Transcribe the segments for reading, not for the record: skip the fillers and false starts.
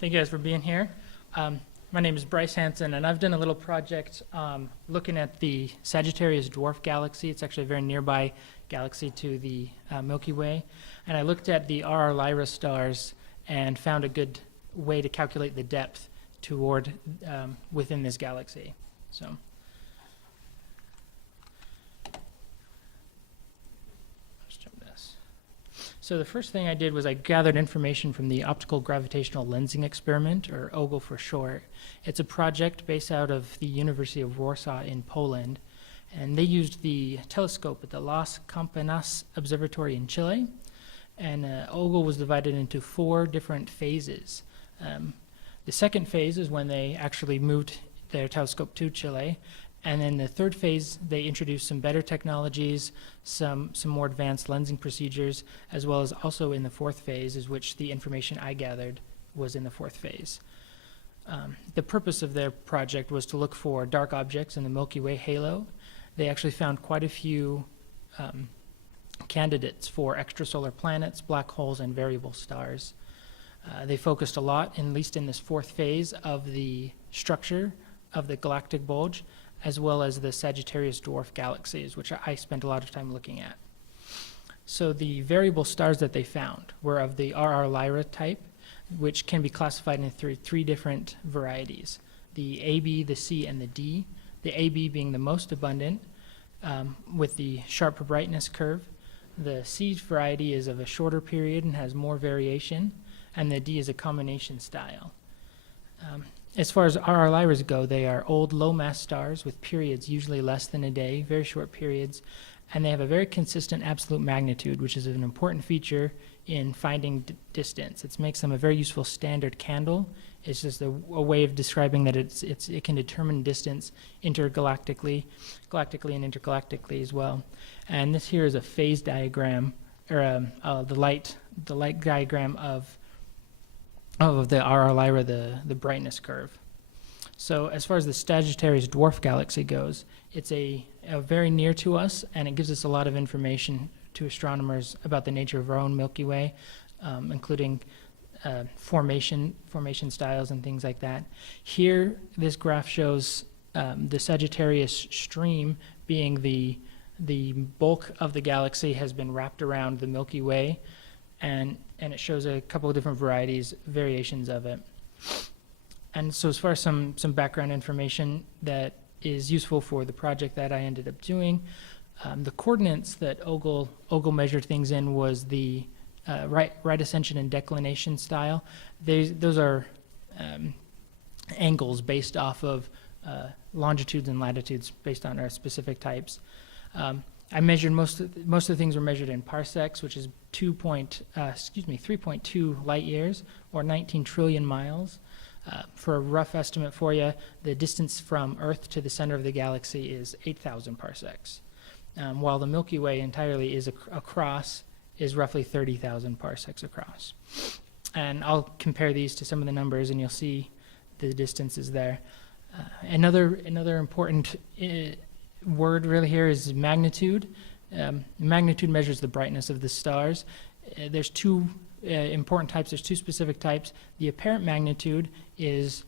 Thank you guys for being here. My name is Brice Hansen, and I've done a little project looking at the Sagittarius Dwarf Galaxy. It's actually a very nearby galaxy to the Milky Way. And I looked at the Lyrae Stars and found a good way to calculate the depth toward within this galaxy. So. So the first thing I did was I gathered information from the Optical Gravitational Lensing Experiment, or OGLE for short. It's a project based out of the University of Warsaw in Poland, and they used the telescope at the Las Campanas Observatory in Chile, and OGLE was divided into 4 different phases. The second phase is when they actually moved their telescope to Chile, and then the third phase, they introduced some better technologies, some more advanced lensing procedures, as well as also in the fourth phase, is which the information I gathered was in the fourth phase. The purpose of their project was to look for dark objects in the Milky Way halo. They actually found quite a few candidates for extrasolar planets, black holes, and variable stars. They focused a lot, at least in this fourth phase, of the structure of the galactic bulge, as well as the Sagittarius Dwarf Galaxies, which I spent a lot of time looking at. So the variable stars that they found were of the Lyrae type, which can be classified into three different varieties: the AB, the C, and the D. The AB being the most abundant, with the sharp brightness curve. The C variety is of a shorter period and has more variation, and the D is a combination style. As far as Lyraes go, they are old, low-mass stars with periods usually less than a day, very short periods, and they have a very consistent absolute magnitude, which is an important feature in finding distance. It makes them a very useful standard candle. It's just a way of describing that it can determine distance intergalactically, galactically and intergalactically as well. And this here is a phase diagram, or the light diagram of the Lyrae, the brightness curve. So as far as the Sagittarius Dwarf Galaxy goes, it's a very near to us, and it gives us a lot of information to astronomers about the nature of our own Milky Way, including formation styles and things like that. Here, this graph shows the Sagittarius stream being the bulk of the galaxy has been wrapped around the Milky Way, and it shows a couple of different variations of it. And so as far as some background information that is useful for the project that I ended up doing, the coordinates that OGLE measured things in was the right ascension and declination style. Those are angles based off of longitudes and latitudes based on our specific types. I measured most of the things were measured in parsecs, which is 3.2 light years, or 19 trillion miles. For a rough estimate for you, the distance from Earth to the center of the galaxy is 8,000 parsecs, while the Milky Way entirely is across is roughly 30,000 parsecs across. And I'll compare these to some of the numbers, and you'll see the distances there. Another important word really here is magnitude. Magnitude measures the brightness of the stars. There's 2 important types. There's 2 specific types. The apparent magnitude is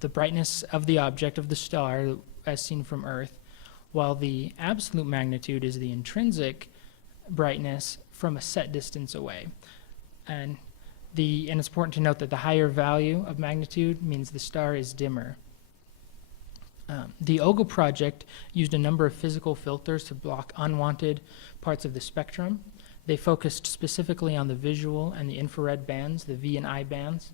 the brightness of the object of the star as seen from Earth, while the absolute magnitude is the intrinsic brightness from a set distance away. And it's important to note that the higher value of magnitude means the star is dimmer. The OGLE project used a number of physical filters to block unwanted parts of the spectrum. They focused specifically on the visual and the infrared bands, the V and I bands.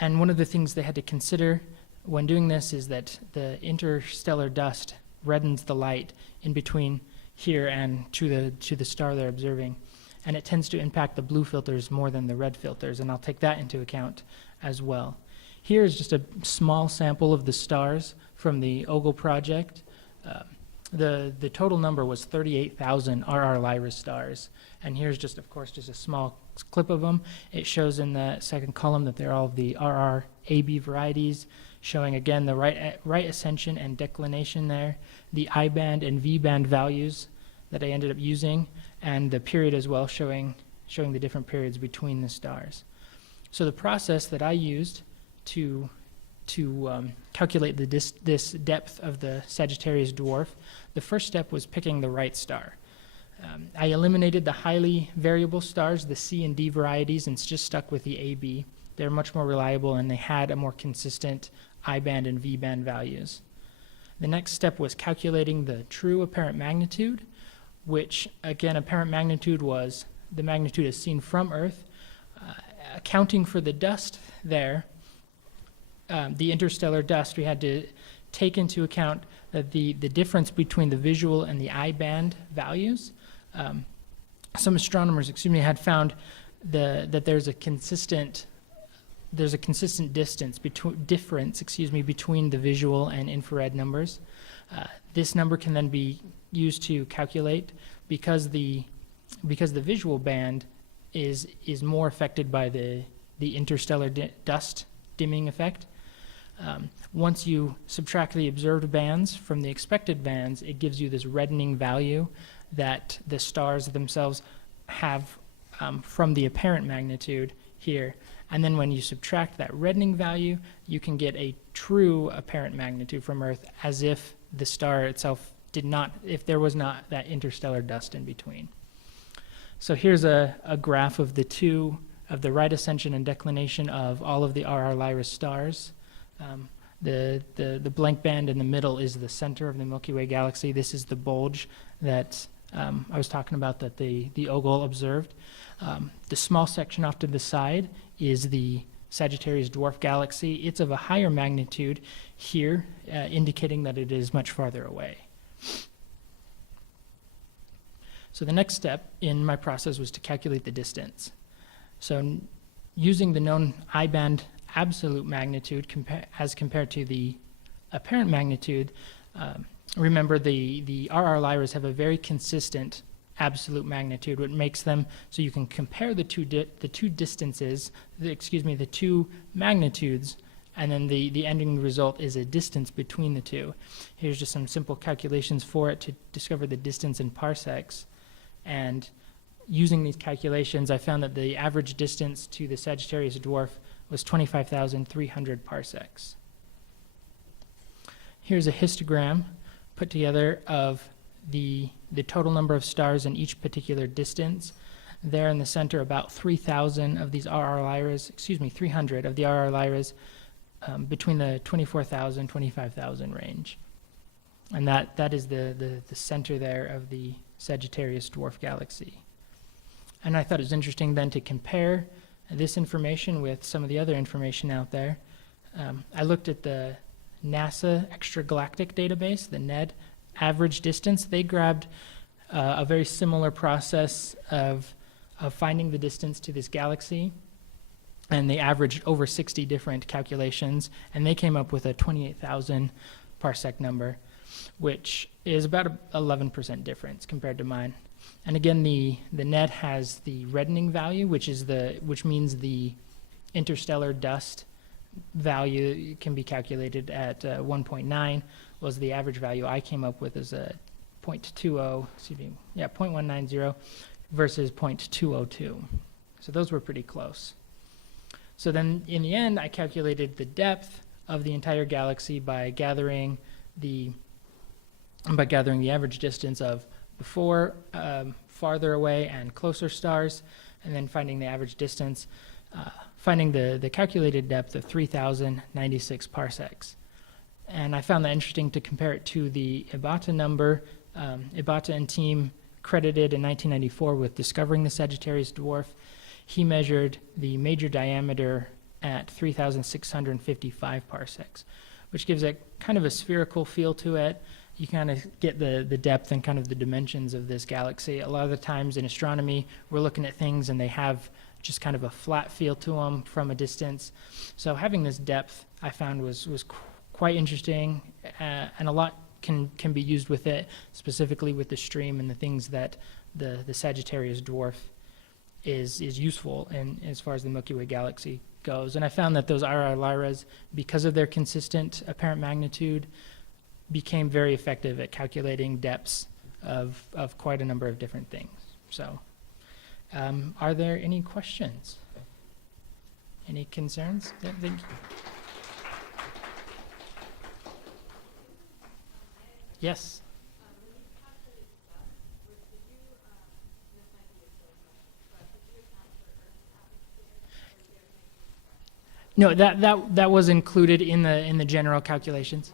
And one of the things they had to consider when doing this is that the interstellar dust reddens the light in between here and to the star they're observing. And it tends to impact the blue filters more than the red filters, and I'll take that into account as well. Here is just a small sample of the stars from the OGLE project. The total number was 38,000 Lyrae stars, and here's just, of course, just a small clip of them. It shows in the second column that they're all of the AB varieties, showing again the right ascension and declination there, the I band and V band values that I ended up using, and the period as well, showing the different periods between the stars. So the process that I used to calculate this depth of the Sagittarius dwarf, the first step was picking the right star. I eliminated the highly variable stars, the C and D varieties, and just stuck with the AB. They're much more reliable, and they had a more consistent I band and V band values. The next step was calculating the true apparent magnitude, which, again, apparent magnitude was the magnitude as seen from Earth. Accounting for the dust there, the interstellar dust, we had to take into account that the difference between the visual and the I band values. Some astronomers, had found that there's a consistent difference between the visual and infrared numbers. This number can then be used to calculate because the visual band is more affected by the interstellar dust dimming effect. Once you subtract the observed bands from the expected bands, it gives you this reddening value that the stars themselves have from the apparent magnitude here. And then when you subtract that reddening value, you can get a true apparent magnitude from Earth, as if the star itself if there was not that interstellar dust in between. So here's a graph of the right ascension and declination of all of the RR Lyrae stars. The blank band in the middle is the center of the Milky Way galaxy. This is the bulge that I was talking about that the Ogle observed. The small section off to the side is the Sagittarius Dwarf Galaxy. It's of a higher magnitude here, indicating that it is much farther away. So the next step in my process was to calculate the distance. So using the known I-band absolute magnitude as compared to the apparent magnitude, remember the RR Lyraes have a very consistent absolute magnitude, which makes them so you can compare the two distances, the two magnitudes, and then the ending result is a distance between the two. Here's just some simple calculations for it to discover the distance in parsecs. And using these calculations, I found that the average distance to the Sagittarius dwarf was 25,300 parsecs. Here's a histogram put together of the total number of stars in each particular distance. There in the center, about 3,000 of these RR Lyraes, 300 of the RR Lyraes between the 24,000, 25,000 range. And that is the center there of the Sagittarius Dwarf Galaxy. And I thought it was interesting then to compare this information with some of the other information out there. I looked at the NASA Extragalactic database, the NED average distance. They grabbed a very similar process of finding the distance to this galaxy, and they averaged over 60 different calculations, and they came up with a 28,000 parsec number, which is about an 11% difference compared to mine. And again, the NED has the reddening value, which means the interstellar dust value can be calculated at 1.9, was the average value I came up with as a 0.190 versus 0.202. So those were pretty close. So then in the end, I calculated the depth of the entire galaxy by gathering the average distance of before farther away and closer stars, and then finding the average distance, finding the calculated depth of 3,096 parsecs. And I found that interesting to compare it to the Ibata number. Ibata and team credited in 1994 with discovering the Sagittarius dwarf. He measured the major diameter at 3,655 parsecs, which gives it kind of a spherical feel to it. You kind of get the depth and kind of the dimensions of this galaxy. A lot of the times in astronomy, we're looking at things and they have just kind of a flat feel to them from a distance. So having this depth, I found was quite interesting, and a lot can be used with it, specifically with the stream and the things that the Sagittarius dwarf is useful in as far as the Milky Way galaxy goes. And I found that those RR Lyraes, because of their consistent apparent magnitude, became very effective at calculating depths of quite a number of different things. So, are there any questions? Any concerns? Yeah, thank you. Yes. No, that was included in the general calculations.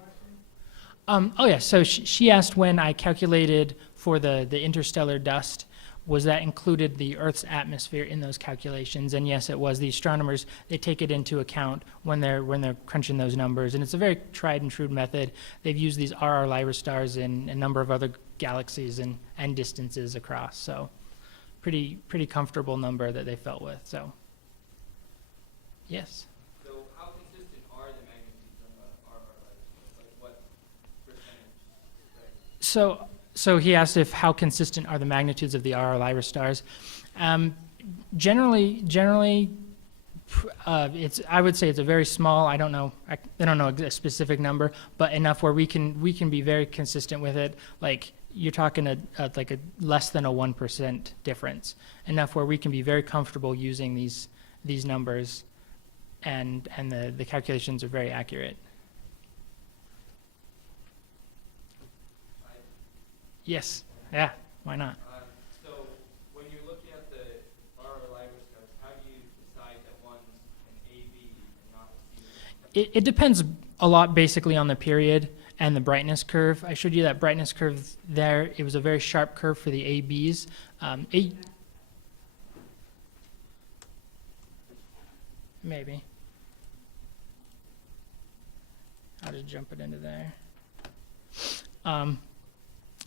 Oh yeah, so she asked when I calculated for the interstellar dust, was that included the Earth's atmosphere in those calculations? And yes, it was. The astronomers, they take it into account when they're crunching those numbers, and it's a very tried and true method. They've used these Lyrae stars in a number of other galaxies and distances across. So pretty comfortable number that they felt with. So yes. So how consistent are the magnitudes of RR Lyrae? Like what percentage? Right? So he asked if how consistent are the magnitudes of the Lyrae stars. Generally, it's, I would say it's a very small. I don't know a specific number, but enough where we can be very consistent with it. Like you're talking like a less than a 1% difference. Enough where we can be very comfortable using these numbers, and the calculations are very accurate. Yes. Yeah. Why not? So when you're looking at the RR Lyrae stars, how do you decide that one's an AB and not a C? It depends a lot basically on the period and the brightness curve. I showed you that brightness curve there. It was a very sharp curve for the ABs. Maybe. I'll just jump it into there.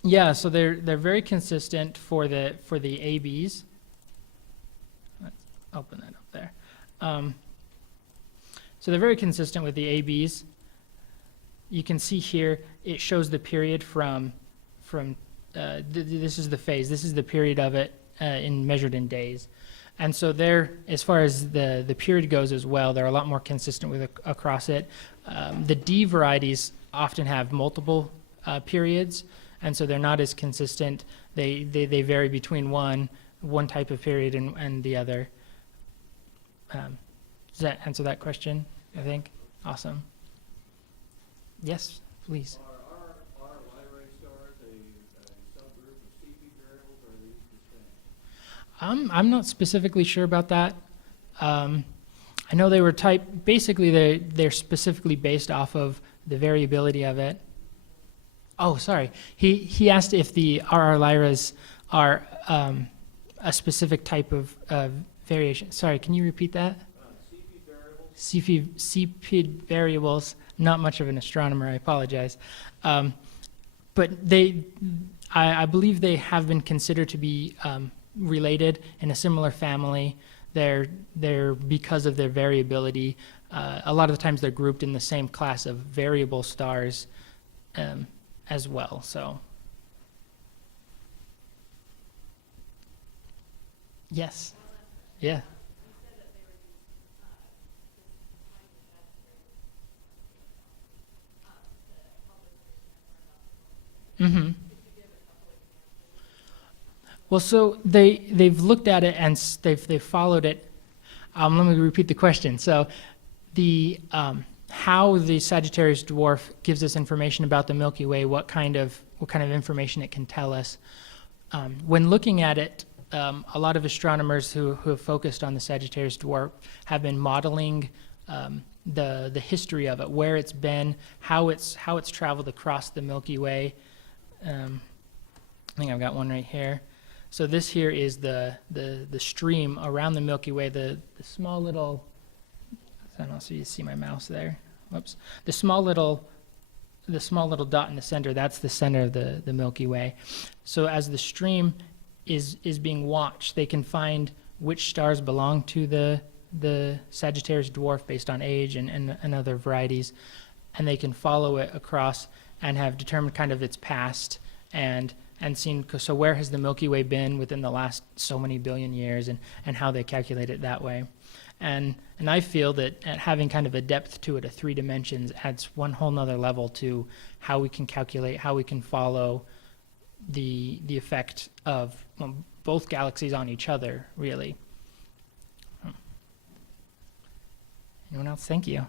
Yeah, so they're very consistent for the ABs. Let's open that up there. So they're very consistent with the ABs. You can see here it shows the period from this is the phase. This is the period of it measured in days. And so they're, as far as the period goes as well, they're a lot more consistent with across it. The D varieties often have multiple periods, and so they're not as consistent. They vary between one type of period and the other. Does that answer that question, I think? Awesome. Yes, please. Are Lyrae stars a subgroup of CP variables, or are these distinct? I'm not specifically sure about that. I know they were basically they're specifically based off of the variability of it. Oh, sorry. He asked if the RR Lyraes are a specific type of variation. Sorry, can you repeat that? CP variables? CP variables. Not much of an astronomer, I apologize. But I believe they have been considered to be related in a similar family. They're because of their variability. A lot of the times they're grouped in the same class of variable stars as well. So, yes, yeah. Mm-hmm. Well, so they've looked at it and they've followed it. Let me repeat the question. So, the how the Sagittarius dwarf gives us information about the Milky Way, what kind of information it can tell us. When looking at it, a lot of astronomers who have focused on the Sagittarius dwarf have been modeling the history of it, where it's been, how it's traveled across the Milky Way. I think I've got one right here. So this here is the stream around the Milky Way, the small little, I don't know, so you see my mouse there. Whoops. The small little dot in the center, that's the center of the Milky Way. So as the stream is being watched, they can find which stars belong to the Sagittarius dwarf based on age and other varieties, and they can follow it across and have determined kind of its past and seen, so where has the Milky Way been within the last so many billion years, and how they calculate it that way. And I feel that having kind of a depth to it, a 3 dimensions, adds one whole nother level to how we can calculate, how we can follow the effect of both galaxies on each other, really. Anyone else? Thank you.